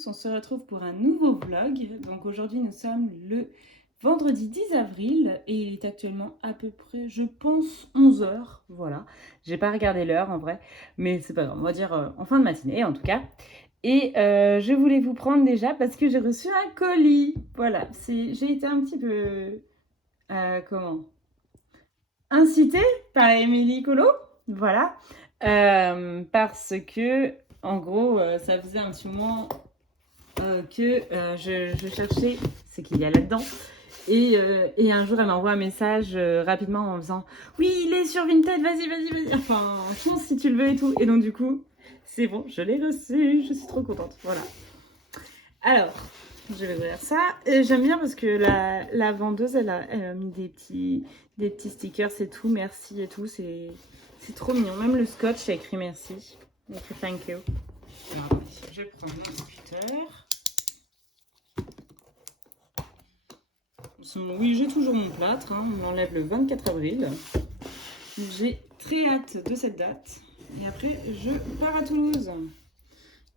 tous, on se retrouve pour un nouveau vlog. Donc aujourd'hui nous sommes le vendredi 10 avril et il est actuellement à peu près, je pense, 11 heures. Voilà, j'ai pas regardé l'heure en vrai, mais c'est pas grave, on va dire en fin de matinée en tout cas. Et je voulais vous prendre déjà parce que j'ai reçu un colis. Voilà, j'ai été un petit peu, comment, incitée par Émilie Colo. Voilà, parce que en gros, ça faisait un petit moment que je cherchais ce qu'il y a là-dedans. Et un jour, elle m'envoie un message rapidement en me disant oui, il est sur Vinted, vas-y. Enfin, fonce si tu le veux et tout. Et donc, du coup, c'est bon, je l'ai reçu, je suis trop contente. Voilà. Alors, je vais ouvrir ça. J'aime bien parce que la vendeuse, elle a mis des petits stickers, c'est tout, merci et tout. C'est trop mignon. Même le scotch, a écrit merci. Il a écrit thank you. Alors, je prends mon scooter. Oui, j'ai toujours mon plâtre, hein. On l'enlève le 24 avril. J'ai très hâte de cette date. Et après, je pars à Toulouse.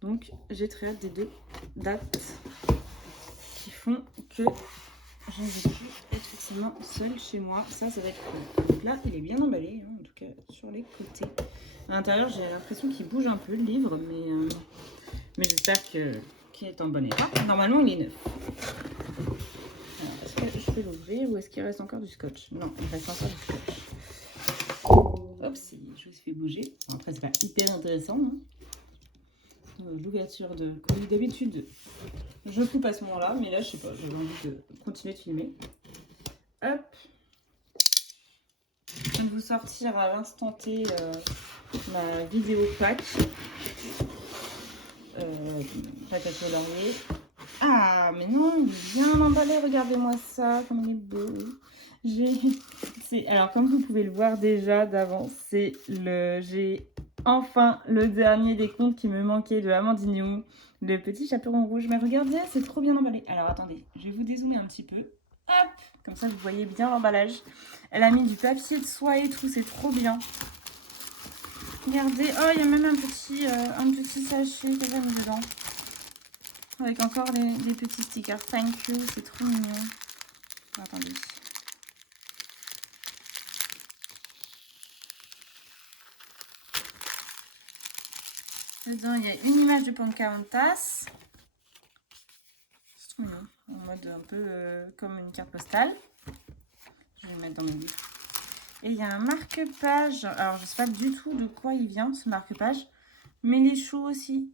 Donc, j'ai très hâte des deux dates qui font que je ne vais plus être forcément seule chez moi. Ça va être cool. Donc là, il est bien emballé, hein, en tout cas sur les côtés. À l'intérieur, j'ai l'impression qu'il bouge un peu, le livre, mais j'espère qu'il est en bon état. Normalement, il est neuf. Alors, est-ce que je peux l'ouvrir ou est-ce qu'il reste encore du scotch? Non, il reste encore du scotch. Hop, je me suis fait bouger. Bon, après, c'est pas hyper intéressant. Hein. L'ouverture de colis, d'habitude, je coupe à ce moment-là, mais là, je sais pas, j'avais envie de continuer de filmer. Hop. Je viens de vous sortir à l'instant T ma vidéo pack. Patate au laurier. Ah, mais non, il est bien emballé, regardez-moi ça, comme il est beau. Alors, comme vous pouvez le voir déjà d'avance, j'ai enfin le dernier des contes qui me manquait de Amandine Young, le petit chaperon rouge. Mais regardez, c'est trop bien emballé. Alors, attendez, je vais vous dézoomer un petit peu. Hop, comme ça, vous voyez bien l'emballage. Elle a mis du papier de soie et tout, c'est trop bien. Regardez, oh, il y a même un petit sachet que j'aime dedans. Avec encore des petits stickers. Thank you, c'est trop mignon. Attendez. Dedans, il y a une image de Pocahontas. C'est trop mignon. En mode un peu comme une carte postale. Je vais le mettre dans mon livre. Et il y a un marque-page. Alors, je ne sais pas du tout de quoi il vient, ce marque-page. Mais il est chaud aussi.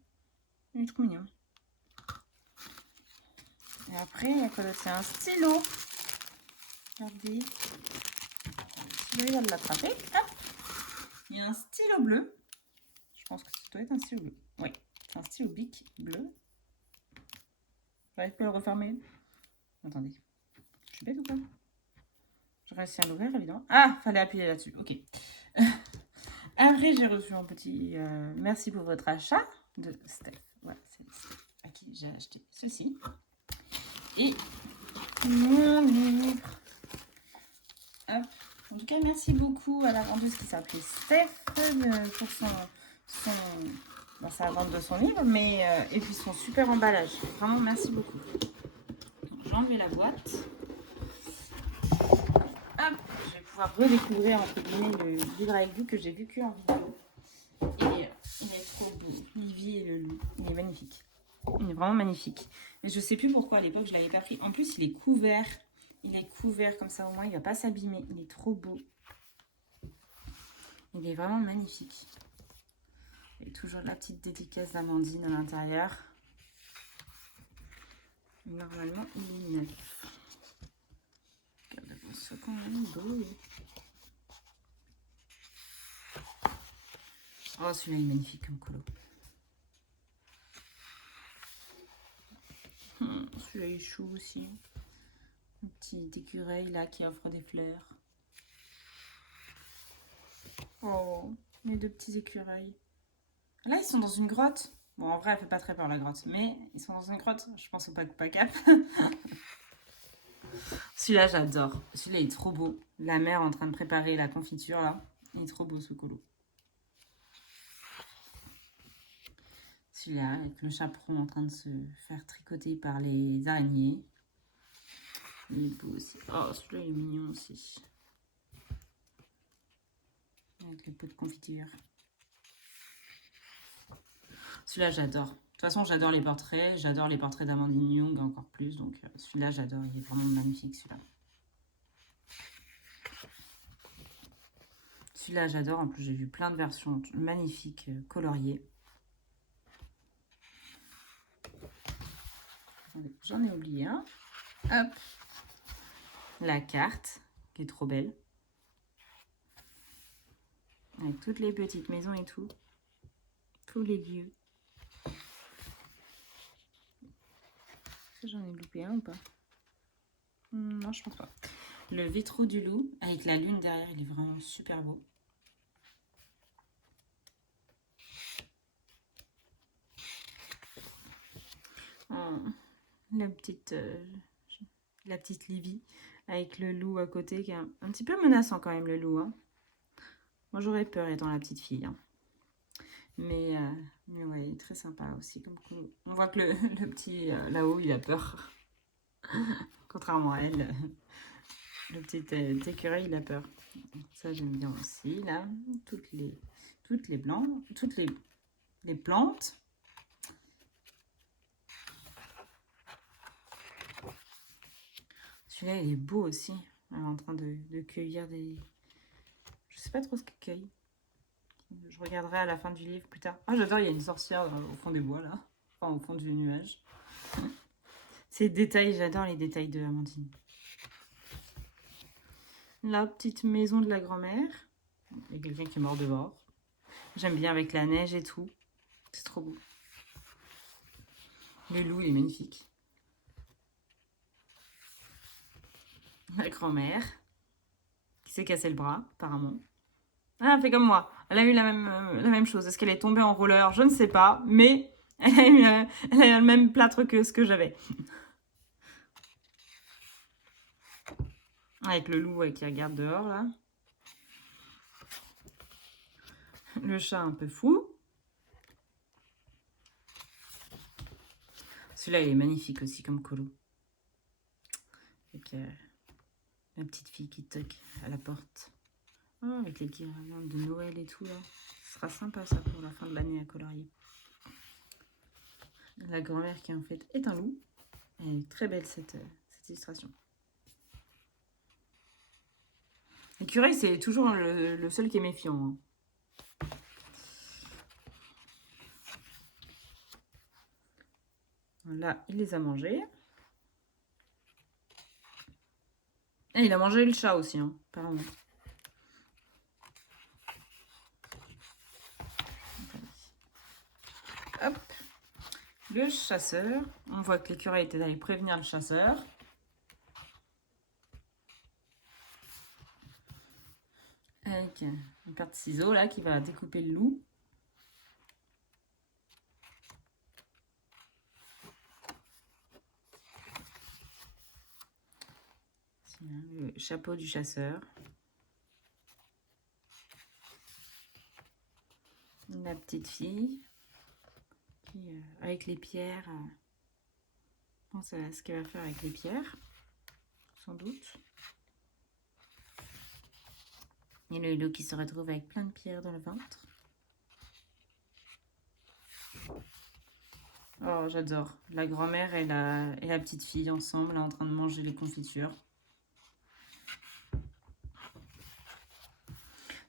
Il est trop mignon. Et après, il y a quoi d'autre? C'est un stylo. Regardez. Le stylo, il va l'attraper. Hop. Il y a un stylo bleu. Je pense que ça doit être un stylo bleu. Oui, c'est un stylo Bic bleu. J'arrive pas à le refermer. Attendez. Je suis bête ou quoi? Je réussis à l'ouvrir, évidemment. Ah, fallait appuyer là-dessus. Ok. Après, j'ai reçu un petit merci pour votre achat de Steph. Voilà, c'est à qui j'ai acheté ceci. Et mon livre. Hop. En tout cas, merci beaucoup à la vendeuse qui s'appelait Steph pour sa vente de son livre, et puis son super emballage. Vraiment, merci beaucoup. J'ai enlevé la boîte. Hop, je vais pouvoir redécouvrir entre guillemets le livre avec vous que j'ai vu que en vidéo. Et il est trop beau. Livy et le loup. Il est magnifique. Il est vraiment magnifique. Et je sais plus pourquoi à l'époque je l'avais pas pris. En plus, il est couvert. Il est couvert comme ça, au moins il va pas s'abîmer. Il est trop beau. Il est vraiment magnifique. Et toujours la petite dédicace d'Amandine à l'intérieur. Normalement, il est neuf. Regardez-moi ça quand même beau. Oh, celui-là est magnifique comme colo. Celui-là est chou aussi. Un petit écureuil là qui offre des fleurs. Oh, mes deux petits écureuils. Là, ils sont dans une grotte. Bon, en vrai, elle fait pas très peur la grotte, mais ils sont dans une grotte. Je pense au Pac-Pac. Celui-là, j'adore. Celui-là, il est trop beau. La mère en train de préparer la confiture là. Il est trop beau ce colo. Celui-là, avec le chaperon en train de se faire tricoter par les araignées. Il est beau aussi. Oh, celui-là, il est mignon aussi. Avec le pot de confiture. Celui-là, j'adore. De toute façon, j'adore les portraits. J'adore les portraits d'Amandine Young encore plus. Donc, celui-là, j'adore. Il est vraiment magnifique, celui-là. Celui-là, j'adore. En plus, j'ai vu plein de versions magnifiques, coloriées. J'en ai oublié un. Hop. La carte, qui est trop belle. Avec toutes les petites maisons et tout. Tous les lieux. J'en ai loupé un ou pas? Non, je pense pas. Le vitraux du loup, avec la lune derrière, il est vraiment super beau. La petite Livy, avec le loup à côté, qui est un petit peu menaçant quand même, le loup. Hein. Moi, j'aurais peur étant la petite fille. Hein. Mais ouais, il est très sympa aussi. Comme on voit que le petit là-haut, il a peur. Contrairement à elle, le petit écureuil, il a peur. Ça, j'aime bien aussi. Là, toutes les blancs, toutes les plantes. Celui-là, il est beau aussi. Elle est en train de cueillir des... Je sais pas trop ce qu'elle cueille. Je regarderai à la fin du livre plus tard. Ah, j'adore, il y a une sorcière au fond des bois, là. Enfin, au fond du nuage. Ces détails, j'adore les détails de Amandine. La petite maison de la grand-mère. Il y a quelqu'un qui est mort dehors. J'aime bien avec la neige et tout. C'est trop beau. Le loup, il est magnifique. La grand-mère, qui s'est cassé le bras, apparemment. Ah, elle fait comme moi. Elle a eu la même chose. Est-ce qu'elle est tombée en roller? Je ne sais pas. Mais elle a eu le même plâtre que ce que j'avais. Avec le loup qui regarde dehors, là. Le chat un peu fou. Celui-là, il est magnifique aussi comme colo. Avec la petite fille qui toque à la porte. Oh, avec les guirlandes de Noël et tout, là. Ce sera sympa, ça, pour la fin de l'année à colorier. La grand-mère qui, en fait, est un loup. Elle est très belle, cette illustration. L'écureuil, c'est toujours le seul qui est méfiant. Hein. Là, il les a mangés. Et il a mangé le chat aussi, hein, apparemment. Hop. Le chasseur. On voit que l'écureuil était allé prévenir le chasseur. Avec une paire de ciseaux là qui va découper le loup. Le chapeau du chasseur. La petite fille qui, avec les pierres, pense à ce qu'elle va faire avec les pierres, sans doute. Et le loup qui se retrouve avec plein de pierres dans le ventre. Oh, j'adore. La grand-mère et la petite fille ensemble, là, en train de manger les confitures.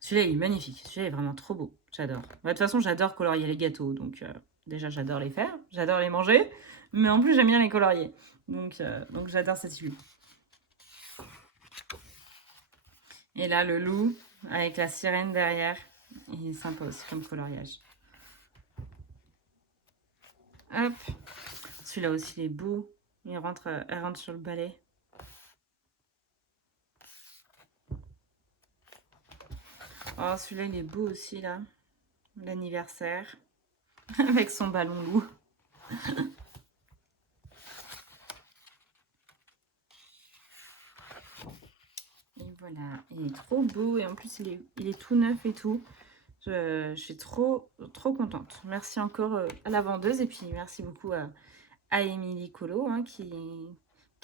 Celui-là, il est magnifique. Celui-là est vraiment trop beau. J'adore. Bah, de toute façon, j'adore colorier les gâteaux. Donc, déjà, j'adore les faire. J'adore les manger. Mais en plus, j'aime bien les colorier. Donc j'adore cette huile. Et là, le loup, avec la sirène derrière. Il est sympa aussi comme coloriage. Hop. Celui-là aussi, il est beau. Elle rentre sur le balai. Oh, celui-là, il est beau aussi, là. L'anniversaire. Avec son ballon loup. Et voilà. Il est trop beau. Et en plus, il est tout neuf et tout. Je suis trop contente. Merci encore à la vendeuse et puis merci beaucoup à Émilie Colo hein, qui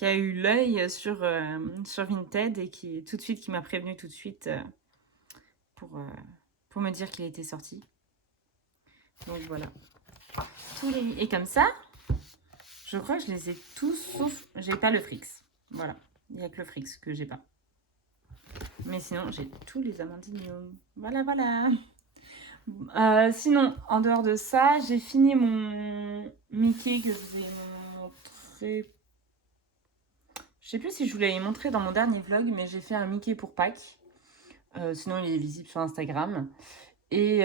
a eu l'œil sur Vinted et qui m'a prévenu tout de suite pour, euh, pour me dire qu'il était sorti. Donc voilà. Et comme ça, je crois que je les ai tous sauf... J'ai pas le Frix. Voilà. Il n'y a que le Frix que j'ai pas. Mais sinon, j'ai tous les Amandinium. Voilà, voilà. Sinon, en dehors de ça, j'ai fini mon Mickey que je vous ai montré. Je sais plus si je vous l'avais montré dans mon dernier vlog, mais j'ai fait un Mickey pour Pâques. Sinon, il est visible sur Instagram. Et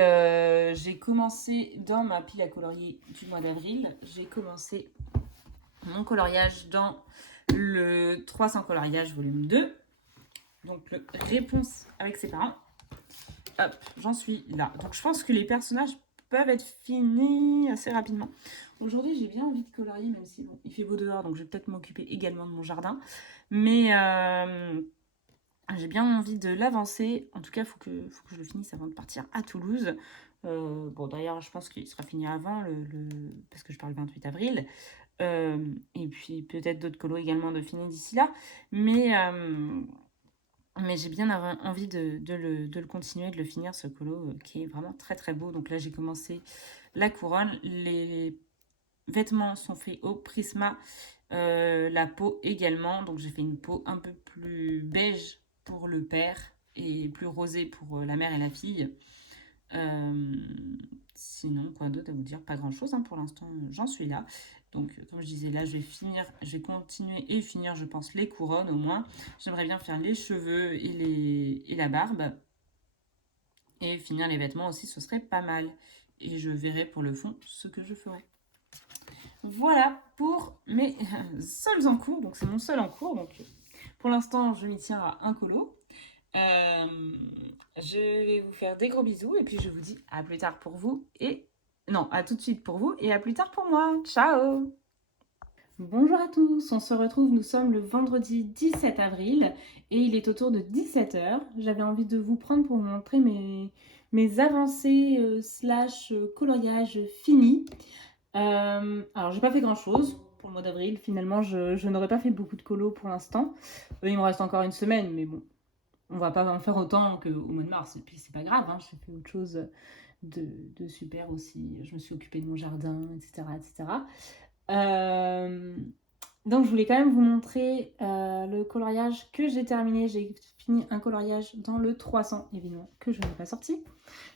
j'ai commencé dans ma pile à colorier du mois d'avril. J'ai commencé mon coloriage dans le 300 coloriage volume 2. Donc, le réponse avec ses parents. Hop, j'en suis là. Donc je pense que les personnages peuvent être finis assez rapidement. Aujourd'hui, j'ai bien envie de colorier, même si bon, il fait beau dehors, donc je vais peut-être m'occuper également de mon jardin. Mais j'ai bien envie de l'avancer. En tout cas, il faut que je le finisse avant de partir à Toulouse. Bon, d'ailleurs, je pense qu'il sera fini avant, parce que je parle 28 avril. Et puis peut-être d'autres colos également de finir d'ici là. Mais j'ai bien envie de le continuer, de le finir, ce colo qui est vraiment très très beau. Donc là, j'ai commencé la couronne. Les vêtements sont faits au Prisma. La peau également. Donc j'ai fait une peau un peu plus beige pour le père et plus rosée pour la mère et la fille. Sinon, quoi d'autre à vous dire? Pas grand chose hein, pour l'instant, j'en suis là. Donc, comme je disais, là, je vais continuer et finir, je pense, les couronnes au moins. J'aimerais bien faire les cheveux et la barbe. Et finir les vêtements aussi, ce serait pas mal. Et je verrai pour le fond ce que je ferai. Voilà pour mes seuls en cours. Donc, c'est mon seul en cours. Donc, pour l'instant, je m'y tiens à un colo. Je vais vous faire des gros bisous et puis je vous dis à plus tard pour vous et... Non, à tout de suite pour vous et à plus tard pour moi. Ciao! Bonjour à tous, on se retrouve, nous sommes le vendredi 17 avril et il est autour de 17h. J'avais envie de vous prendre pour vous montrer mes avancées slash coloriage fini. Alors j'ai pas fait grand chose pour le mois d'avril, finalement je n'aurais pas fait beaucoup de colos pour l'instant. Il me reste encore une semaine mais bon. On va pas en faire autant qu'au mois de mars. Et puis c'est pas grave, hein, j'ai fait autre chose de super aussi. Je me suis occupée de mon jardin, etc. etc. Donc je voulais quand même vous montrer le coloriage que j'ai terminé. J'ai fini un coloriage dans le 300, évidemment, que je n'ai pas sorti.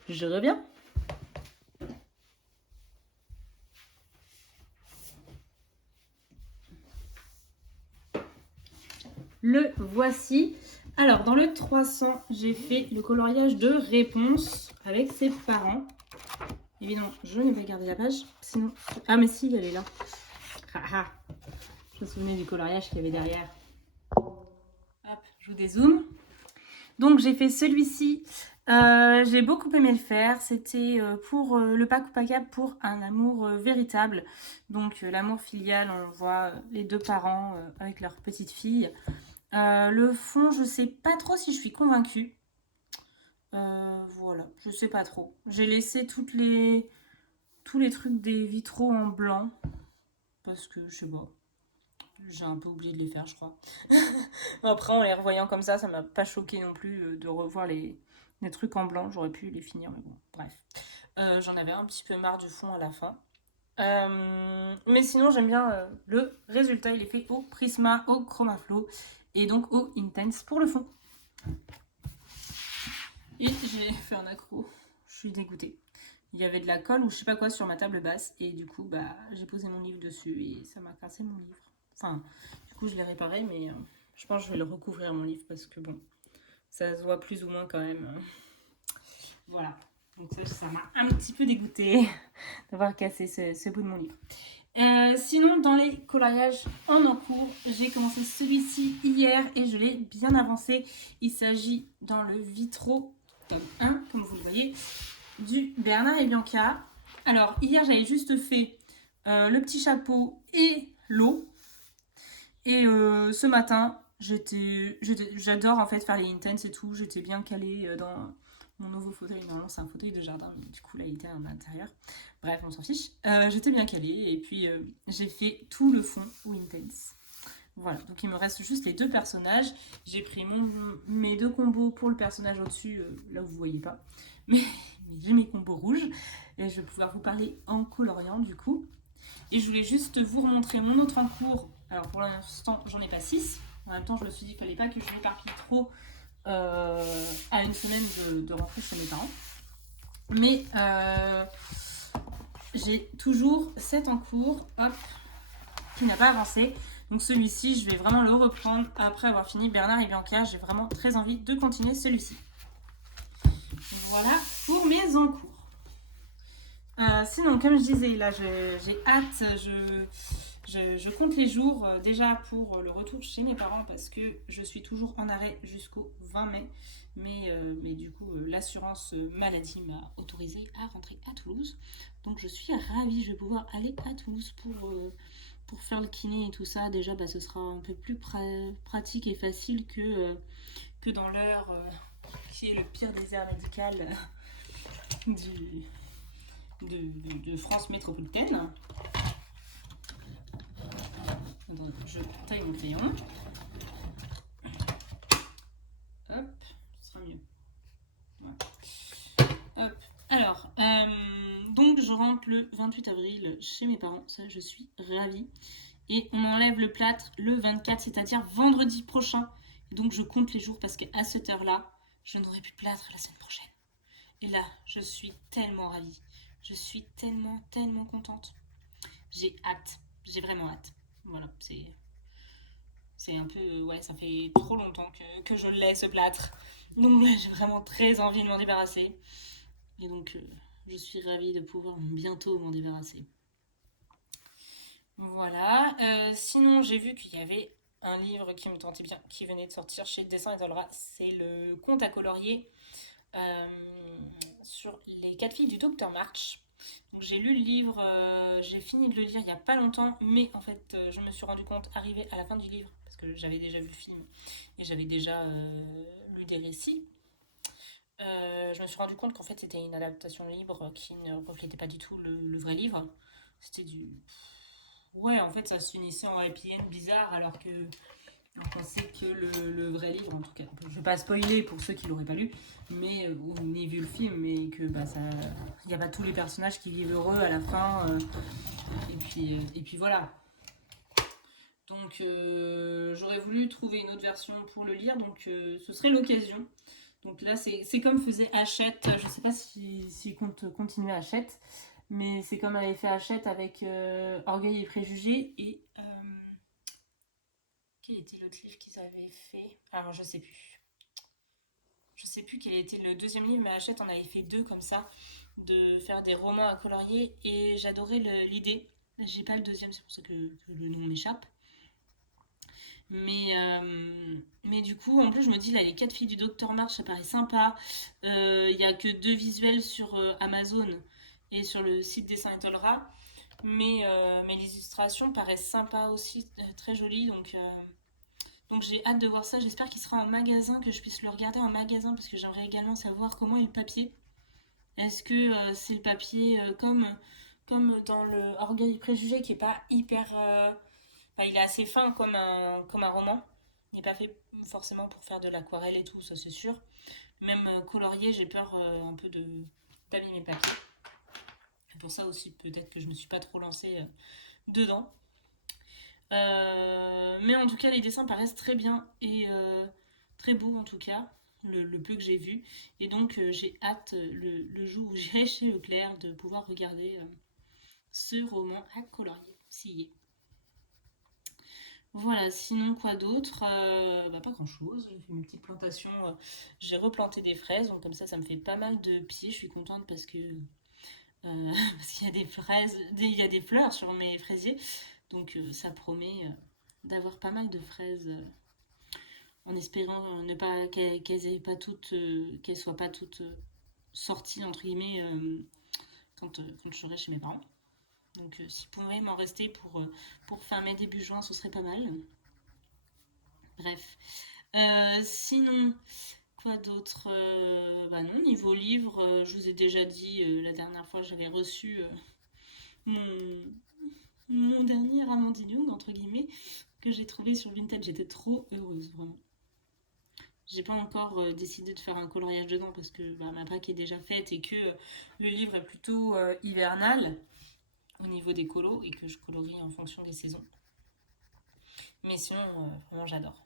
Je reviens. Le voici. Alors, dans le 300, j'ai fait le coloriage de réponse avec ses parents. Évidemment, je n'ai pas gardé la page. Sinon... Ah, mais si, elle est là. Ah, ah. Je me souvenais du coloriage qu'il y avait derrière. Hop, je vous dézoome. Donc, j'ai fait celui-ci. J'ai beaucoup aimé le faire. C'était pour le pack ou pas cap pour un amour véritable. Donc, l'amour filial, on voit les deux parents avec leur petite fille. Le fond, je sais pas trop si je suis convaincue. Voilà, je sais pas trop. J'ai laissé tous les trucs des vitraux en blanc. Parce que, je sais pas. J'ai un peu oublié de les faire, je crois. Après, en les revoyant comme ça m'a pas choqué non plus de revoir les trucs en blanc. J'aurais pu les finir, mais bon, bref. J'en avais un petit peu marre du fond à la fin. Mais sinon, j'aime bien le résultat. Il est fait au Prisma, au Chromaflow et donc au Intense pour le fond. Et j'ai fait un accro. Je suis dégoûtée. Il y avait de la colle ou je sais pas quoi sur ma table basse et du coup, bah, j'ai posé mon livre dessus et ça m'a cassé mon livre. Enfin, du coup, je l'ai réparé, mais je pense que je vais le recouvrir mon livre parce que bon, ça se voit plus ou moins quand même. Voilà. Donc ça m'a un petit peu dégoûtée d'avoir cassé ce bout de mon livre. Sinon, dans les coloriages en cours, j'ai commencé celui-ci hier et je l'ai bien avancé. Il s'agit dans le Vitro tome 1, comme vous le voyez, du Bernard et Bianca. Alors, hier, j'avais juste fait le petit chapeau et l'eau. Et ce matin, j'adore en fait faire les intenses et tout. J'étais bien calée Mon nouveau fauteuil, normalement c'est un fauteuil de jardin, mais du coup là il était à l'intérieur. Bref, on s'en fiche. J'étais bien calée et puis j'ai fait tout le fond Intense. Voilà, donc il me reste juste les deux personnages. J'ai pris mes deux combos pour le personnage au-dessus, là où vous voyez pas. Mais j'ai mes combos rouges et je vais pouvoir vous parler en coloriant du coup. Et je voulais juste vous remontrer mon autre en cours. Alors pour l'instant, j'en ai pas 6. En même temps, je me suis dit qu'il fallait pas que je m'éparpille trop à une semaine de rentrer chez mes parents. Mais j'ai toujours 7 en cours, hop, qui n'a pas avancé. Donc celui-ci, je vais vraiment le reprendre après avoir fini Bernard et Bianca. J'ai vraiment très envie de continuer celui-ci. Voilà pour mes encours. Sinon, comme je disais, là j'ai hâte, je compte les jours déjà pour le retour chez mes parents parce que je suis toujours en arrêt jusqu'au 20 mai. Mais du coup, l'assurance maladie m'a autorisée à rentrer à Toulouse. Donc je suis ravie, je vais pouvoir aller à Toulouse pour faire le kiné et tout ça. Déjà, bah, ce sera un peu plus pratique et facile que dans l'heure qui est le pire désert médical de France métropolitaine. Attends, je taille mon crayon. Hop, ce sera mieux. Ouais. Hop. Alors, donc je rentre le 28 avril chez mes parents, ça je suis ravie. Et on enlève le plâtre le 24, c'est-à-dire vendredi prochain. Et donc je compte les jours parce qu'à cette heure-là, je n'aurai plus de plâtre la semaine prochaine. Et là, je suis tellement ravie. Je suis tellement, tellement contente. J'ai hâte. J'ai vraiment hâte. Voilà, c'est un peu... ouais, ça fait trop longtemps que je l'ai, ce plâtre. Donc là, j'ai vraiment très envie de m'en débarrasser. Et donc, je suis ravie de pouvoir bientôt m'en débarrasser. Voilà. Sinon, j'ai vu qu'il y avait un livre qui me tentait bien, qui venait de sortir chez Dessin et Tolera. C'est le conte à colorier euh, sur les 4 filles du docteur March. Donc j'ai lu le livre, j'ai fini de le lire il n'y a pas longtemps, mais en fait je me suis rendu compte arrivé à la fin du livre, parce que j'avais déjà vu le film et j'avais déjà lu des récits. Je me suis rendu compte qu'en fait c'était une adaptation libre qui ne reflétait pas du tout le vrai livre. C'était du... Ouais, en fait ça se finissait en happy end bizarre alors qu'on sait que le vrai livre, en tout cas, je ne vais pas spoiler pour ceux qui ne l'auraient pas lu, mais ou ni vu le film, mais que bah, ça, il n'y a pas tous les personnages qui vivent heureux à la fin, et puis voilà. Donc j'aurais voulu trouver une autre version pour le lire, donc ce serait l'occasion. Donc là, c'est comme faisait Hachette, je ne sais pas si compte continuer Hachette, mais c'est comme avait fait Hachette avec Orgueil et Préjugés et quel était l'autre livre qu'ils avaient fait? Alors, je sais plus. Je sais plus quel était le deuxième livre, mais Hachette en avait fait deux comme ça, de faire des romans à colorier, et j'adorais l'idée. J'ai pas le deuxième, c'est pour ça que le nom m'échappe. Mais du coup, en plus, je me dis, là, les 4 filles du Docteur March, ça paraît sympa. Il y a que 2 visuels sur Amazon et sur le site Dessin et Tolera. Mais les illustrations paraissent sympas aussi, très jolies. Donc j'ai hâte de voir ça. J'espère qu'il sera en magasin, que je puisse le regarder en magasin, parce que j'aimerais également savoir comment est le papier. Est-ce que c'est le papier comme dans le Orgueil et Préjugés, qui est pas hyper... Enfin, il est assez fin comme un roman. Il n'est pas fait forcément pour faire de l'aquarelle et tout, ça c'est sûr. Même colorier, j'ai peur un peu d'abîmer le papier. C'est pour ça aussi peut-être que je me suis pas trop lancée dedans. Mais en tout cas, les dessins paraissent très bien et très beaux en tout cas, le peu que j'ai vu. Et donc, j'ai hâte le jour où j'irai chez Leclerc de pouvoir regarder ce roman à colorier, s'il y est. Voilà, sinon quoi d'autre bah, pas grand chose. J'ai fait une petite plantation, j'ai replanté des fraises, donc comme ça me fait pas mal de pieds. Je suis contente parce que parce qu'il y a des fraises, il y a des fleurs sur mes fraisiers, donc ça promet d'avoir pas mal de fraises en espérant ne pas qu'elles aient pas toutes, qu'elles soient pas toutes sorties entre guillemets quand je serai chez mes parents. Donc s'il pouvait m'en rester pour fin mai début juin, ce serait pas mal. Bref. Sinon, Quoi d'autre? Bah non, niveau livre, je vous ai déjà dit la dernière fois, j'avais reçu mon, mon dernier Amandine Young, entre guillemets, que j'ai trouvé sur Vinted. J'étais trop heureuse, vraiment. J'ai pas encore décidé de faire un coloriage dedans parce que bah, ma pack est déjà faite et que le livre est plutôt hivernal au niveau des colos et que je colorie en fonction des saisons. Mais sinon, vraiment, j'adore.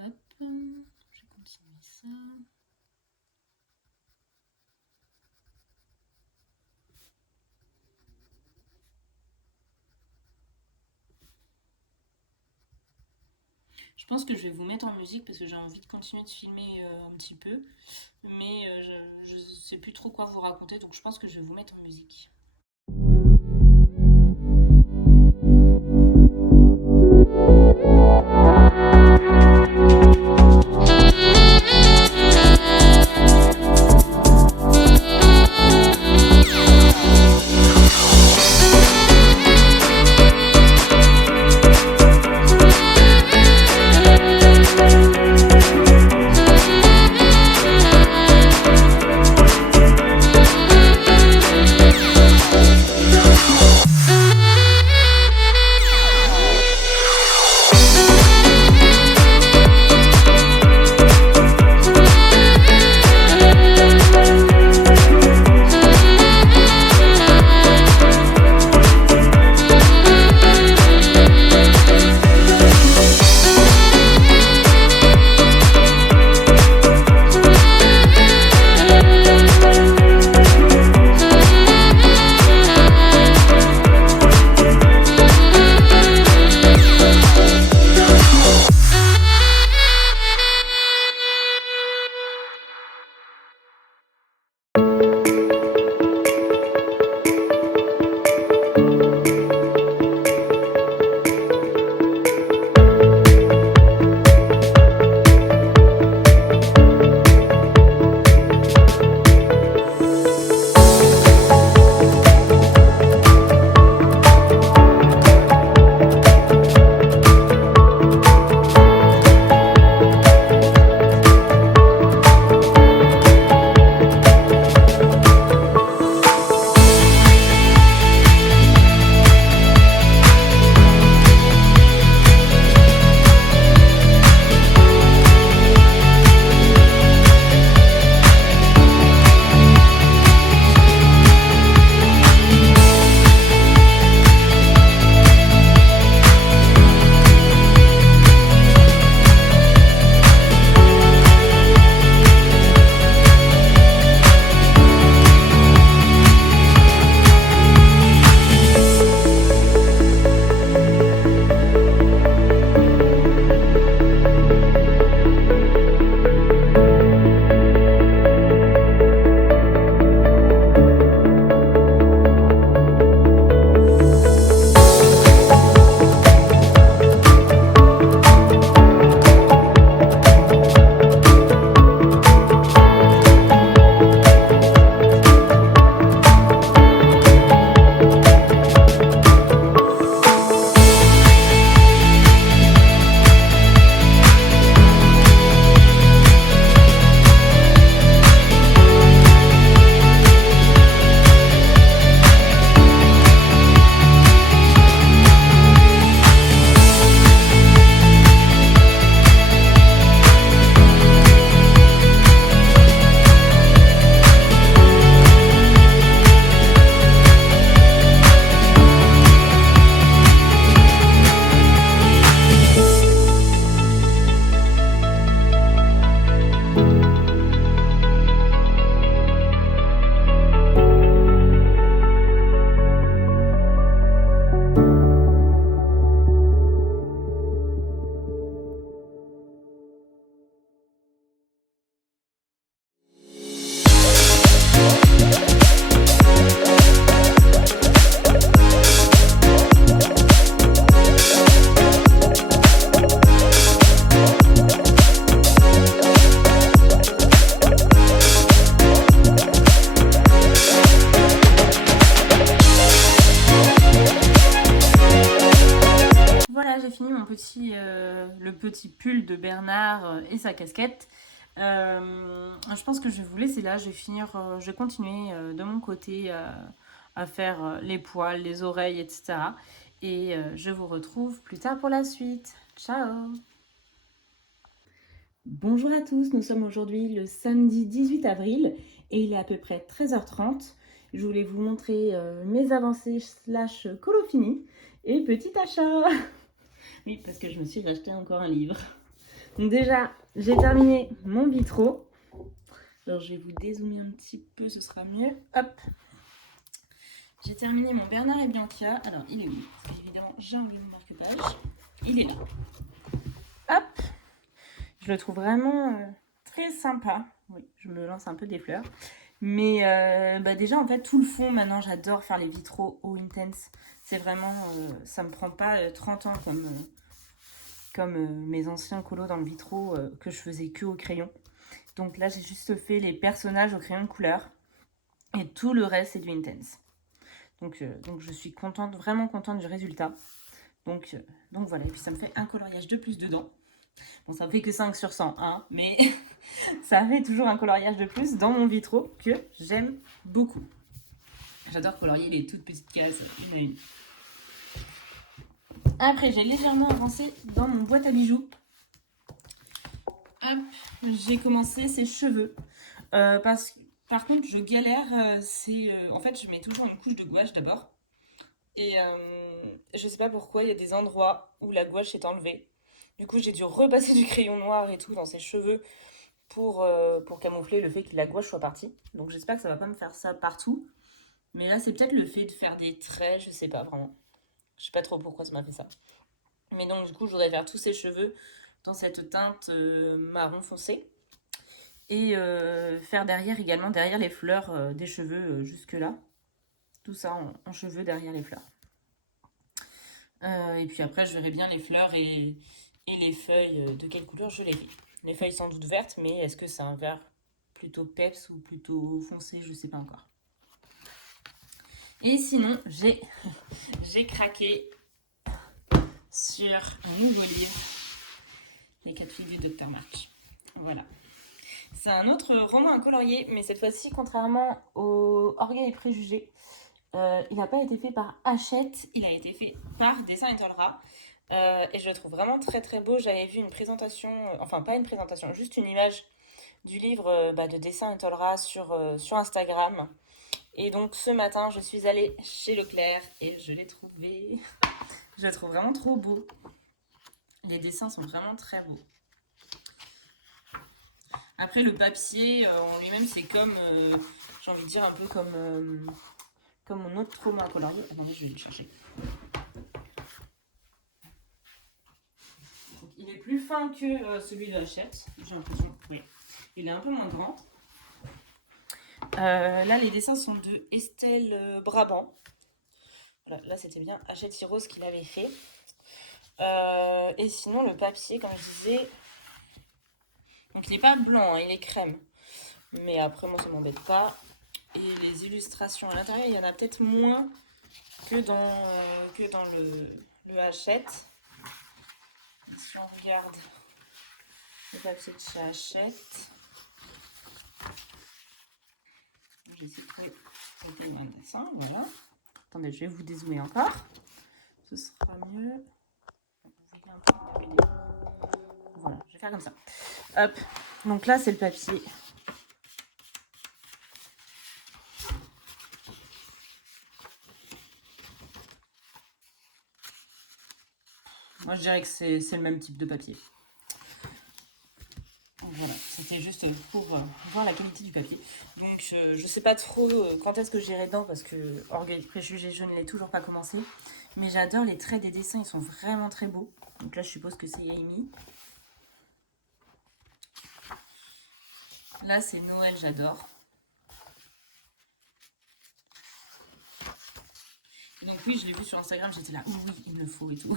Hop, je vais continuer ça. Je pense que je vais vous mettre en musique parce que j'ai envie de continuer de filmer un petit peu. Mais je sais plus trop quoi vous raconter, donc je pense que je vais vous mettre en musique. le petit pull de Bernard et sa casquette. Je pense que je vais vous laisser là. Je vais continuer de mon côté à faire les poils, les oreilles, etc. Et je vous retrouve plus tard pour la suite. Ciao! Bonjour à tous, nous sommes aujourd'hui le samedi 18 avril et il est à peu près 13h30. Je voulais vous montrer mes avancées slash colo fini et petit achat. Oui, parce que je me suis racheté encore un livre. Donc déjà, j'ai terminé mon vitro. Alors je vais vous dézoomer un petit peu, ce sera mieux. Hop. J'ai terminé mon Bernard et Bianca. Alors il est où? Évidemment, j'ai enlevé mon marque-page. Il est là. Hop. Je le trouve vraiment très sympa. Oui, je me lance un peu des fleurs. Mais déjà, en fait, tout le fond, maintenant, j'adore faire les vitraux au Intense. C'est vraiment... ça me prend pas 30 ans comme mes anciens colos dans le vitraux que je faisais que au crayon. Donc là, j'ai juste fait les personnages au crayon de couleur. Et tout le reste, c'est du Intense. Donc je suis contente, vraiment contente du résultat. Donc voilà, et puis ça me fait un coloriage de plus dedans. Bon, ça fait que 5 sur 100, hein, mais ça fait toujours un coloriage de plus dans mon vitro que j'aime beaucoup. J'adore colorier les toutes petites cases, une à une. Après, j'ai légèrement avancé dans mon boîte à bijoux. Hop, j'ai commencé ces cheveux. Par contre, je galère. En fait, je mets toujours une couche de gouache d'abord. Et je sais pas pourquoi, il y a des endroits où la gouache est enlevée. Du coup, j'ai dû repasser du crayon noir et tout dans ses cheveux pour camoufler le fait que la gouache soit partie. Donc j'espère que ça va pas me faire ça partout. Mais là, c'est peut-être le fait de faire des traits, je sais pas vraiment. Je sais pas trop pourquoi ça m'a fait ça. Mais donc, du coup, je voudrais faire tous ses cheveux dans cette teinte marron foncé. Et faire derrière également, derrière les fleurs des cheveux jusque là. Tout ça en cheveux derrière les fleurs. Et puis après, je verrai bien les fleurs et les feuilles de quelle couleur je les fais. Les feuilles sans doute vertes, mais est-ce que c'est un vert plutôt peps ou plutôt foncé, je sais pas encore. Et sinon, j'ai craqué sur un nouveau livre, Les 4 filles du Dr March. Voilà. C'est un autre roman à colorier, mais cette fois-ci, contrairement au Orgueil et Préjugés, il n'a pas été fait par Hachette, il a été fait par Dessin Étoilera. Et je le trouve vraiment très très beau. J'avais vu une présentation, enfin pas une présentation, juste une image du livre de Dessin Étoilera sur Instagram. Et donc ce matin, je suis allée chez Leclerc et je l'ai trouvé. Je le trouve vraiment trop beau. Les dessins sont vraiment très beaux. Après, le papier en lui-même, c'est comme, j'ai envie de dire, un peu comme mon autre roman à colorier. Attendez, je vais le chercher. Donc, il est plus fin que celui de Hachette, j'ai l'impression. Oui. Il est un peu moins grand. Là, les dessins sont de Estelle Brabant. Voilà, là, c'était bien Hachette Heroes qui l'avait fait. Et sinon, le papier, comme je disais, donc il n'est pas blanc, hein, il est crème. Mais après, moi, ça m'embête pas. Et les illustrations à l'intérieur, il y en a peut-être moins que dans le Hachette. Si on regarde le papier de chez Hachette, j'essaie de trouver un dessin, voilà. Attendez, je vais vous dézoomer encore. Ce sera mieux. Voilà, je vais faire comme ça. Hop, donc là c'est le papier. Moi je dirais que c'est le même type de papier. Donc voilà, c'était juste pour voir la qualité du papier. Donc je sais pas trop quand est-ce que j'irai dedans parce que Orgueil Préjugés, je ne l'ai toujours pas commencé. Mais j'adore les traits des dessins, ils sont vraiment très beaux. Donc là je suppose que c'est Amy. Là c'est Noël, j'adore. Donc oui, je l'ai vu sur Instagram, j'étais là, oh oui, il me le faut et tout.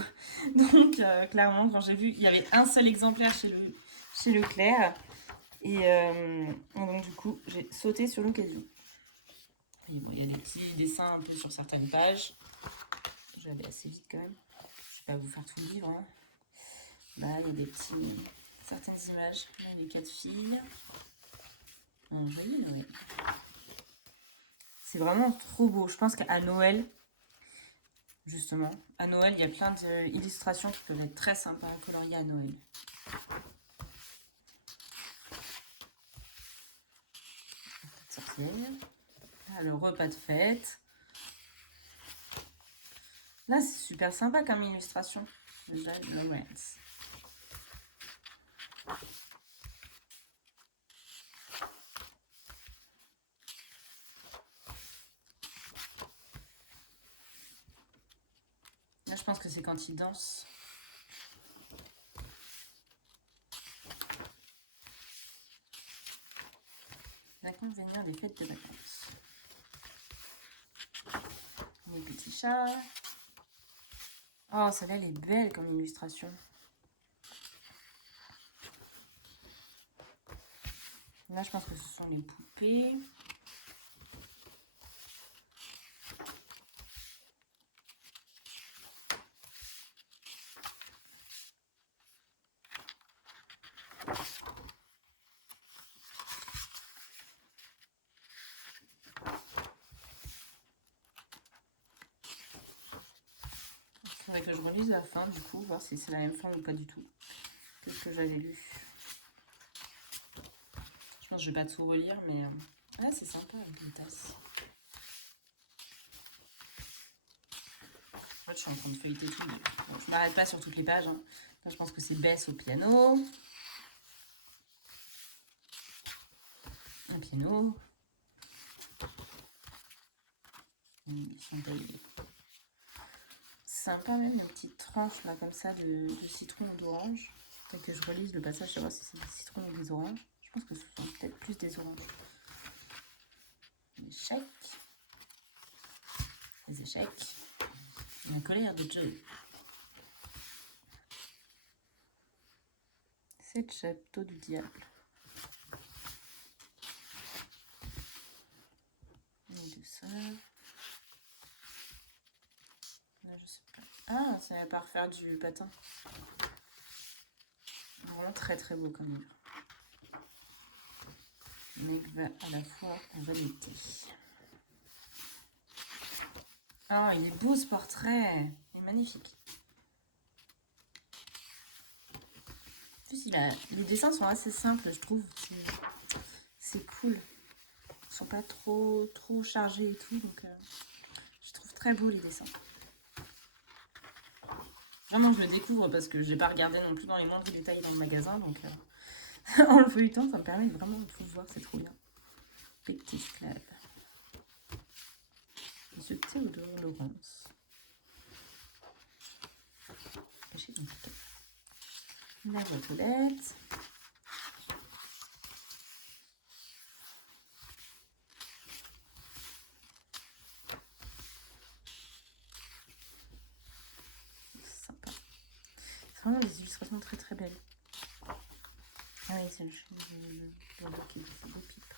Donc clairement, quand j'ai vu, il y avait un seul exemplaire chez Leclerc. Et donc du coup, j'ai sauté sur l'occasion. Bon, il y a des petits dessins un peu sur certaines pages. Je vais aller assez vite quand même. Je vais pas vous faire tout le livre. Hein. Là, il y a des certaines images. Là, les 4 filles. Un joli Noël. C'est vraiment trop beau. Je pense qu'à Noël, justement, à Noël, il y a plein d'illustrations qui peuvent être très sympas à colorier à Noël. Là, le repas de fête. Là, c'est super sympa comme illustration. Déjà, Lawrence. Là, je pense que c'est quand il danse. L'inconvénient des fêtes de vacances. Les petits chats. Oh, celle-là, elle est belle comme illustration. Là, je pense que ce sont les poupées. Il faudrait que je relise la fin, du coup, voir si c'est la même fin ou pas du tout que ce que j'avais lu. Je pense que je vais pas tout relire, mais... Ah, c'est sympa avec une tasse. En fait, je suis en train de feuilleter tout. Bon, je m'arrête pas sur toutes les pages. Hein. Là, je pense que c'est Bess au piano. Un piano. Une chandelle. Sympa même, une petite tranche là comme ça de citron ou d'orange. Peut-être que je relise le passage, savoir si c'est des citrons ou des oranges. Je pense que ce sont peut-être plus des oranges. Les échecs. Les échecs. La colère de Joe. 7 châteaux du diable. Les deux sœurs. Là, je sais pas. Ah, ça va pas refaire du patin. Vraiment très très beau comme livre. Le mec va à la fois en vanité. Ah, il est beau ce portrait. Il est magnifique. En plus, les dessins sont assez simples, je trouve. C'est cool. Ils sont pas trop chargés et tout, donc je trouve très beau les dessins. Vraiment, je le découvre parce que j'ai pas regardé non plus dans les moindres détails dans le magasin, donc en le feuilletant, ça me permet vraiment de tout voir, c'est trop bien. Petit Club. Monsieur Théodore Laurence. Caché dans le paquet. La boîte aux lettres. Sympa. C'est vraiment des illustrations très très belles. Ah oui, c'est le beau qui fait beau pipe.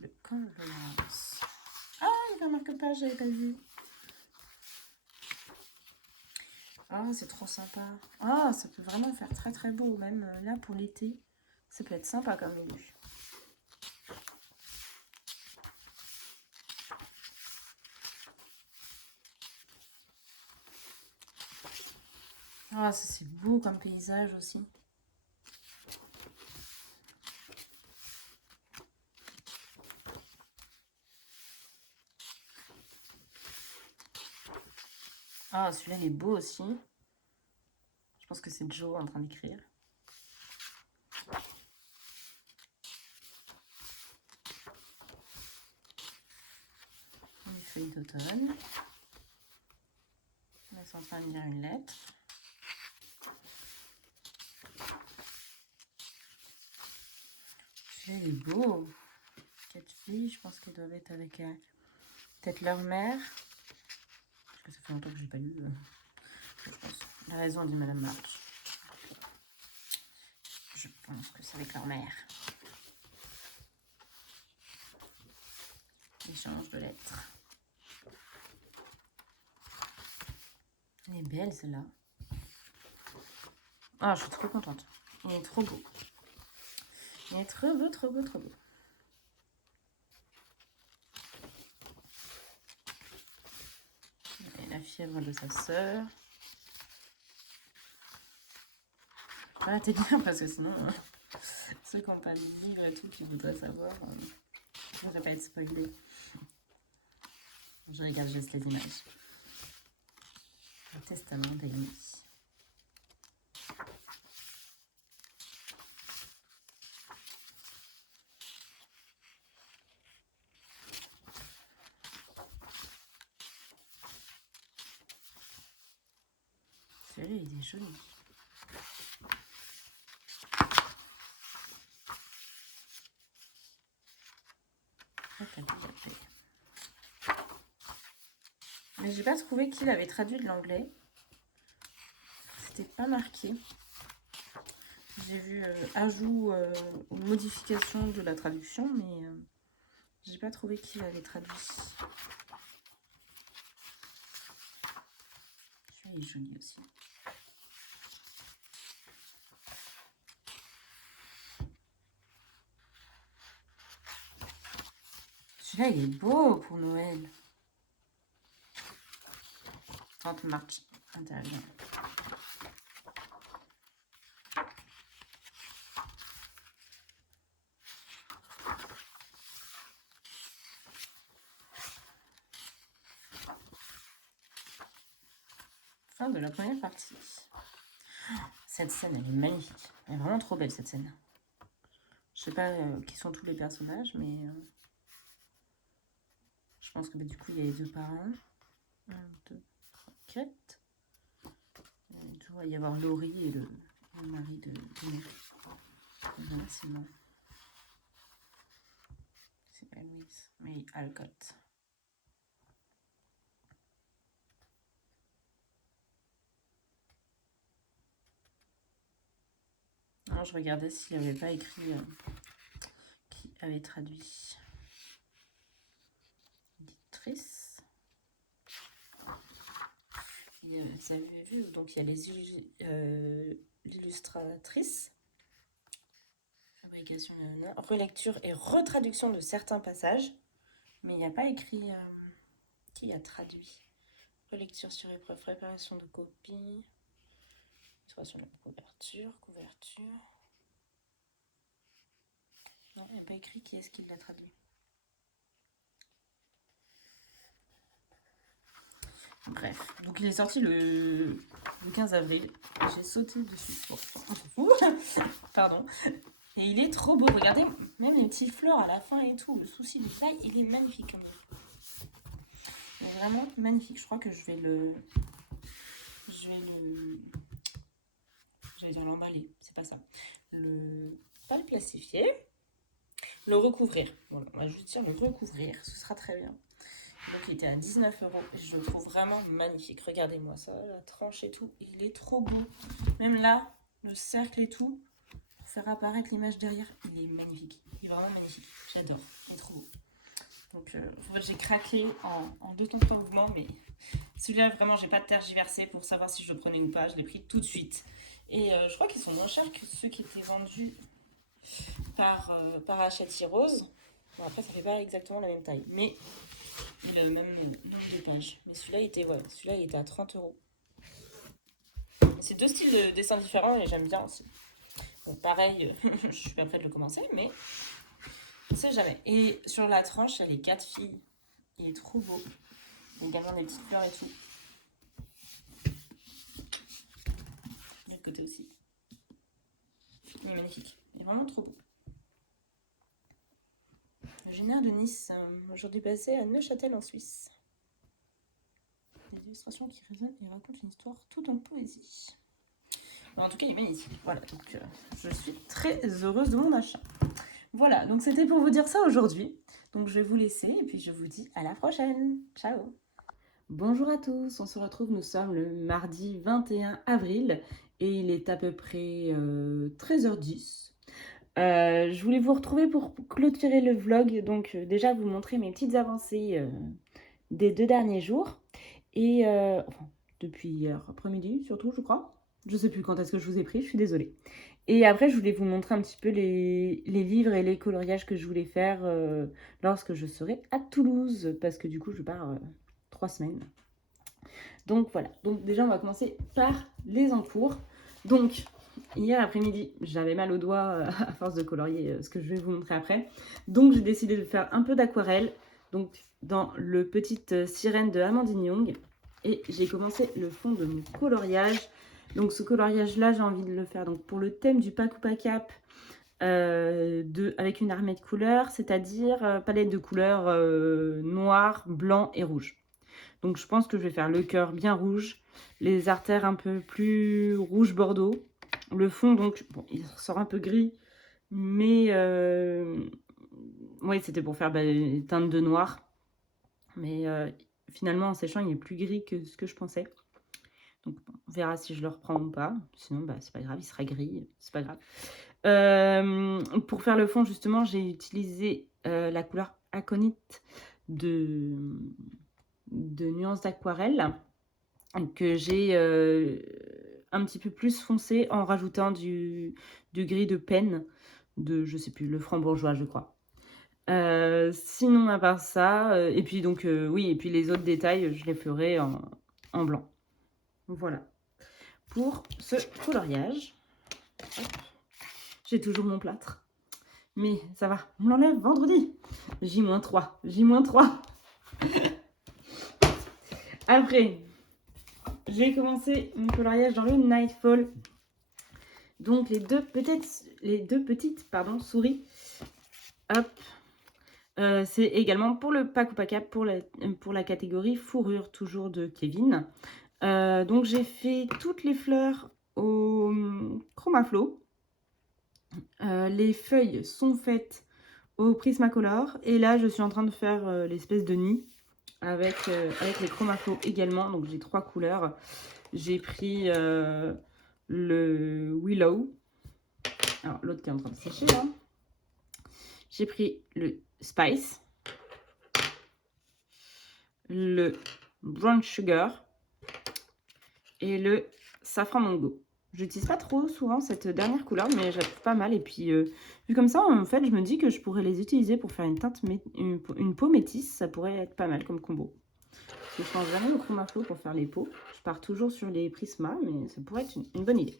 Le camp de Laurence. Ah, il y avait un marque-page, j'avais pas vu. Ah, c'est trop sympa. Ah, ça peut vraiment faire très très beau, même là pour l'été. Ça peut être sympa comme élu. Ah, ça c'est beau comme paysage aussi. Ah, celui-là il est beau aussi. Je pense que c'est Joe en train d'écrire. Une feuille d'automne. Là, ils sont en train de lire une lettre. Celui-là il est beau. 4 filles, je pense qu'elles doivent être avec peut-être leur mère. Parce que ça fait longtemps que j'ai pas lu. Je pense. La raison dit Madame March. Je pense que c'est avec leur mère. Échange de lettres. Elle est belle celle-là. Ah, je suis trop contente. Il est trop beau. Il est trop beau, trop beau, trop beau. Et la fièvre de sa sœur. Ah, t'es bien parce que sinon, ceux qui n'ont pas de livre et tout, qui voudraient savoir, je ne vais pas être spoilée. Je regarde juste les images. Le testament d'Amy. Celui-là, il est joli. Mais j'ai pas trouvé qu'il avait traduit de l'anglais. C'était pas marqué. J'ai vu ajout ou modification de la traduction, mais j'ai pas trouvé qu'il avait traduit. Celui-là est joli aussi. Celui-là, il est beau pour Noël. 30 March intérieur. Fin de la première partie. Cette scène, elle est magnifique. Elle est vraiment trop belle, cette scène. Je sais pas qui sont tous les personnages, mais je pense que du coup, il y a les deux parents. 1, 2, 3, 4. Il doit y avoir Laurie et le mari de Mary. C'est bon. C'est pas Louise, mais Alcott. Non, je regardais s'il n'avait pas écrit qui avait traduit. Éditrice. Vous avez vu, donc il y a l'illustratrice. Fabrication, relecture et retraduction de certains passages. Mais il n'y a pas écrit qui a traduit. Relecture sur épreuve, préparation de copie. Illustration de la couverture. Non, il n'y a pas écrit qui est-ce qui l'a traduit. Bref, donc il est sorti le 15 avril. J'ai sauté dessus. Bon, on s'en fout. Pardon. Et il est trop beau. Regardez, même les petites fleurs à la fin et tout. Le souci de taille, il est magnifique quand même. Il est vraiment magnifique. Je crois que je vais dire l'emballer. C'est pas ça. Pas le plastifier. Le recouvrir. Voilà, on va juste dire le recouvrir. Ce sera très bien. Donc il était à 19 €. Je le trouve vraiment magnifique. Regardez-moi ça, la tranche et tout. Il est trop beau. Même là, le cercle et tout, pour faire apparaître l'image derrière, il est magnifique. Il est vraiment magnifique. J'adore. Il est trop beau. Donc j'ai craqué en 2 temps de mouvement, mais celui-là, vraiment, j'ai pas tergiversé pour savoir si je le prenais ou pas. Je l'ai pris tout de suite. Et je crois qu'ils sont moins chers que ceux qui étaient vendus par Hachette Rose. Bon, après, ça fait pas exactement la même taille. Mais le même nombre de pages. Mais celui-là, il était à 30 €. C'est 2 styles de dessin différents et j'aime bien aussi. Donc pareil, je suis pas prête de le commencer, mais on sait jamais. Et sur la tranche, il y a les 4 filles. Il est trop beau. Il y a également des petites fleurs et tout. De l'autre côté aussi. Il est magnifique. Il est vraiment trop beau. Originaire de Nice, aujourd'hui passé à Neuchâtel en Suisse. Des illustrations qui résonnent et racontent une histoire tout en poésie. En tout cas, il est magnifique. Voilà, donc je suis très heureuse de mon achat. Voilà, donc c'était pour vous dire ça aujourd'hui. Donc je vais vous laisser et puis je vous dis à la prochaine. Ciao. Bonjour à tous, on se retrouve, nous sommes le mardi 21 avril et il est à peu près 13h10. Je voulais vous retrouver pour clôturer le vlog, donc déjà vous montrer mes petites avancées des 2 derniers jours. Et enfin, depuis hier après-midi surtout, je crois. Je sais plus quand est-ce que je vous ai pris, je suis désolée. Et après, je voulais vous montrer un petit peu les livres et les coloriages que je voulais faire lorsque je serai à Toulouse. Parce que du coup, je pars 3 semaines. Donc voilà. Donc déjà, on va commencer par les encours. Donc, hier après-midi, j'avais mal au doigt à force de colorier ce que je vais vous montrer après. Donc, j'ai décidé de faire un peu d'aquarelle. Donc, dans le Petite Sirène de Amandine Young. Et j'ai commencé le fond de mon coloriage. Donc ce coloriage-là, j'ai envie de le faire donc, pour le thème du Pakupa Cap avec une armée de couleurs, c'est-à-dire palette de couleurs noir, blanc et rouge. Donc je pense que je vais faire le cœur bien rouge, les artères un peu plus rouge bordeaux. Le fond, donc, bon, il ressort un peu gris, mais oui, c'était pour faire les teintes de noir. Mais finalement, en séchant, il est plus gris que ce que je pensais. Donc, on verra si je le reprends ou pas. Sinon, bah, c'est pas grave, il sera gris. C'est pas grave. Pour faire le fond, justement, j'ai utilisé la couleur Aconite de Nuances d'aquarelle que j'ai un petit peu plus foncé en rajoutant du gris de peine de, je sais plus, le Franc-Bourgeois, je crois. Sinon, à part ça, et puis donc, oui, et puis les autres détails, je les ferai en blanc. Voilà. Pour ce coloriage, j'ai toujours mon plâtre. Mais ça va, on l'enlève vendredi. J-3. J-3. Après, j'ai commencé mon coloriage dans le Nightfall. Donc les deux petites souris. Hop. C'est également pour le Pakupa Cap, pour la catégorie fourrure, toujours de Kevin. Donc j'ai fait toutes les fleurs au Chromaflow. Les feuilles sont faites au Prismacolor. Et là, je suis en train de faire l'espèce de nid avec les Chromaflow également. Donc j'ai 3 couleurs. J'ai pris le Willow. Alors l'autre qui est en train de sécher là. J'ai pris le Spice. Le Brown Sugar. Et le Safran Mango. Je n'utilise pas trop souvent cette dernière couleur, mais je la trouve pas mal. Et puis, vu comme ça, en fait, je me dis que je pourrais les utiliser pour faire une teinte, une peau métisse. Ça pourrait être pas mal comme combo. Parce que je pense jamais au Chromaflow pour faire les peaux. Je pars toujours sur les Prisma, mais ça pourrait être une bonne idée.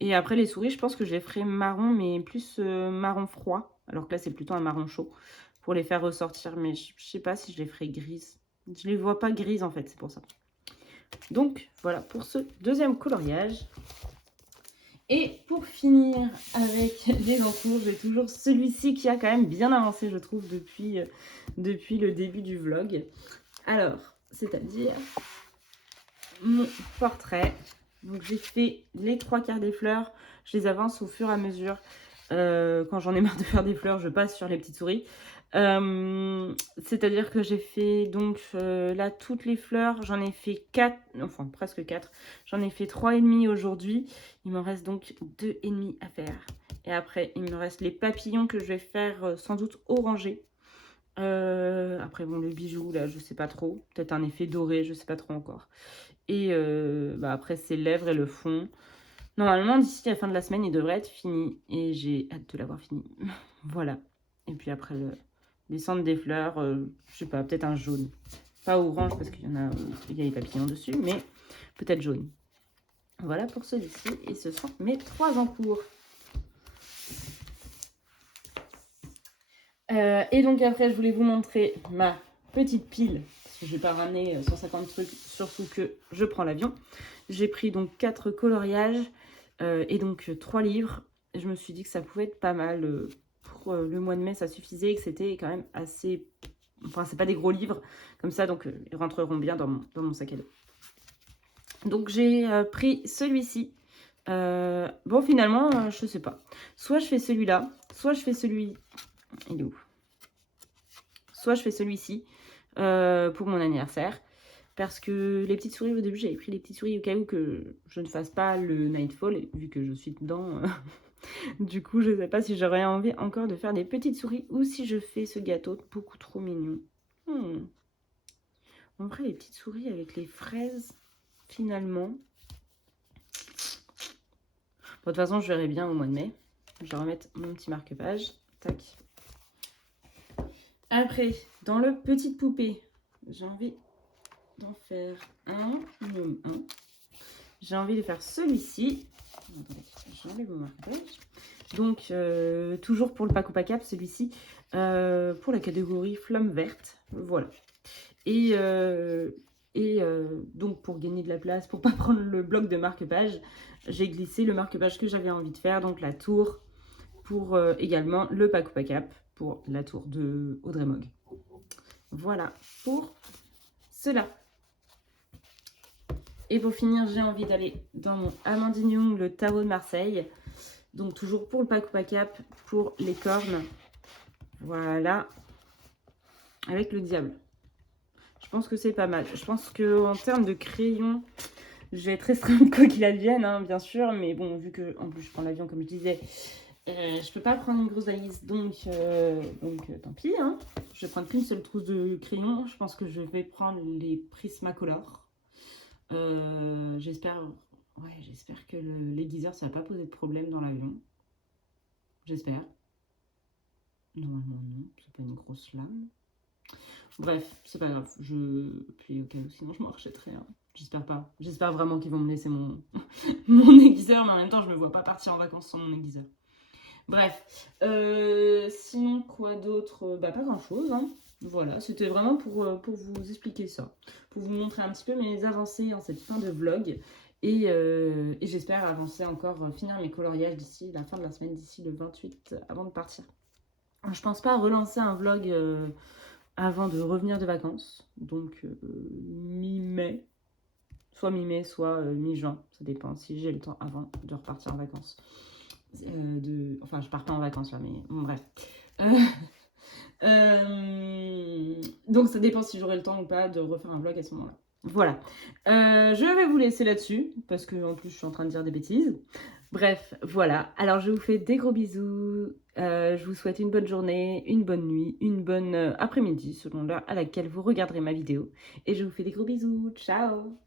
Et après, les souris, je pense que je les ferai marron, mais plus marron froid. Alors que là, c'est plutôt un marron chaud pour les faire ressortir. Mais je sais pas si je les ferai grises. Je les vois pas grises, en fait, c'est pour ça. Donc, voilà pour ce deuxième coloriage. Et pour finir avec les entours, j'ai toujours celui-ci qui a quand même bien avancé, je trouve, depuis le début du vlog. Alors, c'est-à-dire mon portrait. Donc, j'ai fait les 3/4 des fleurs. Je les avance au fur et à mesure. Quand j'en ai marre de faire des fleurs, je passe sur les petites souris. C'est-à-dire que j'ai fait donc là toutes les fleurs, j'en ai fait 4, enfin presque 4, j'en ai fait 3,5 aujourd'hui, il m'en reste donc 2,5 à faire. Et après il me reste les papillons que je vais faire sans doute orangés. Après bon, le bijou là je sais pas trop, peut-être un effet doré, je sais pas trop encore. Et bah, après ses lèvres et le fond. Normalement d'ici la fin de la semaine il devrait être fini et j'ai hâte de l'avoir fini. Voilà. Et puis après les centres des fleurs, je sais pas, peut-être un jaune. Pas orange parce qu'il y en a, il y a les papillons dessus, mais peut-être jaune. Voilà pour celui-ci. Et ce sont mes 3 encours. Et donc après, je voulais vous montrer ma petite pile. Parce que je vais pas ramener 150 trucs, surtout que je prends l'avion. J'ai pris donc 4 coloriages et donc 3 livres. Et je me suis dit que ça pouvait être pas mal pour le mois de mai, ça suffisait et que c'était quand même assez... Enfin, c'est pas des gros livres comme ça, donc ils rentreront bien dans mon sac à dos. Donc j'ai pris celui-ci. Bon, finalement, je sais pas. Soit je fais celui-là, soit je fais celui... Il est où? Soit je fais celui-ci pour mon anniversaire. Parce que les petites souris, au début, j'avais pris les petites souris au cas où que je ne fasse pas le Nightfall. Et vu que je suis dedans, du coup, je ne sais pas si j'aurais envie encore de faire des petites souris ou si je fais ce gâteau beaucoup trop mignon. En vrai, les petites souris avec les fraises, finalement, De toute façon, je verrai bien au mois de mai. Je vais remettre mon petit marque-page. Tac. Après, dans le petite poupée, j'ai envie d'en faire un, minimum un. J'ai envie de faire celui-ci. J'enlève mon marque-page. Donc, toujours pour le Paco Pacap, celui-ci, pour la catégorie flamme verte. Voilà. Et donc, pour gagner de la place, pour ne pas prendre le bloc de marque-page, j'ai glissé le marque-page que j'avais envie de faire. Donc, la tour pour également le Paco Pacap pour la tour de Audrey Mogg. Voilà pour cela. Et pour finir, j'ai envie d'aller dans mon Amandine Young, le tarot de Marseille. Donc, toujours pour le Paco Pacap, pour les cornes. Voilà. Avec le diable. Je pense que c'est pas mal. Je pense qu'en termes de crayon, je vais être restreinte quoi qu'il advienne, hein, bien sûr. Mais bon, vu que en plus je prends l'avion, comme je disais, je peux pas prendre une grosse valise. Donc tant pis. Hein. Je vais prendre qu'une seule trousse de crayon. Je pense que je vais prendre les Prismacolor. J'espère que l'aiguiseur, ça va pas poser de problème dans l'avion. J'espère. Normalement, non. C'est pas une grosse lame. Bref, c'est pas grave. Puis au cas où, sinon je m'en rachèterai. Hein. J'espère pas. J'espère vraiment qu'ils vont me laisser mon aiguiseur, mais en même temps, je me vois pas partir en vacances sans mon aiguiseur. Bref. Sinon, quoi d'autre? Pas grand-chose. Hein. Voilà, c'était vraiment pour vous expliquer ça. Pour vous montrer un petit peu mes avancées en cette fin de vlog. Et j'espère avancer encore, finir mes coloriages d'ici la fin de la semaine, d'ici le 28, avant de partir. Je pense pas relancer un vlog avant de revenir de vacances. Donc, mi-mai. Soit mi-mai, soit mi-juin. Ça dépend si j'ai le temps avant de repartir en vacances. Enfin, je pars pas en vacances là, mais bon, bref. Donc, ça dépend si j'aurai le temps ou pas de refaire un vlog à ce moment-là. Voilà. Je vais vous laisser là-dessus, parce que en plus, je suis en train de dire des bêtises. Bref, voilà. Alors, je vous fais des gros bisous. Je vous souhaite une bonne journée, une bonne nuit, une bonne après-midi, selon l'heure à laquelle vous regarderez ma vidéo. Et je vous fais des gros bisous. Ciao!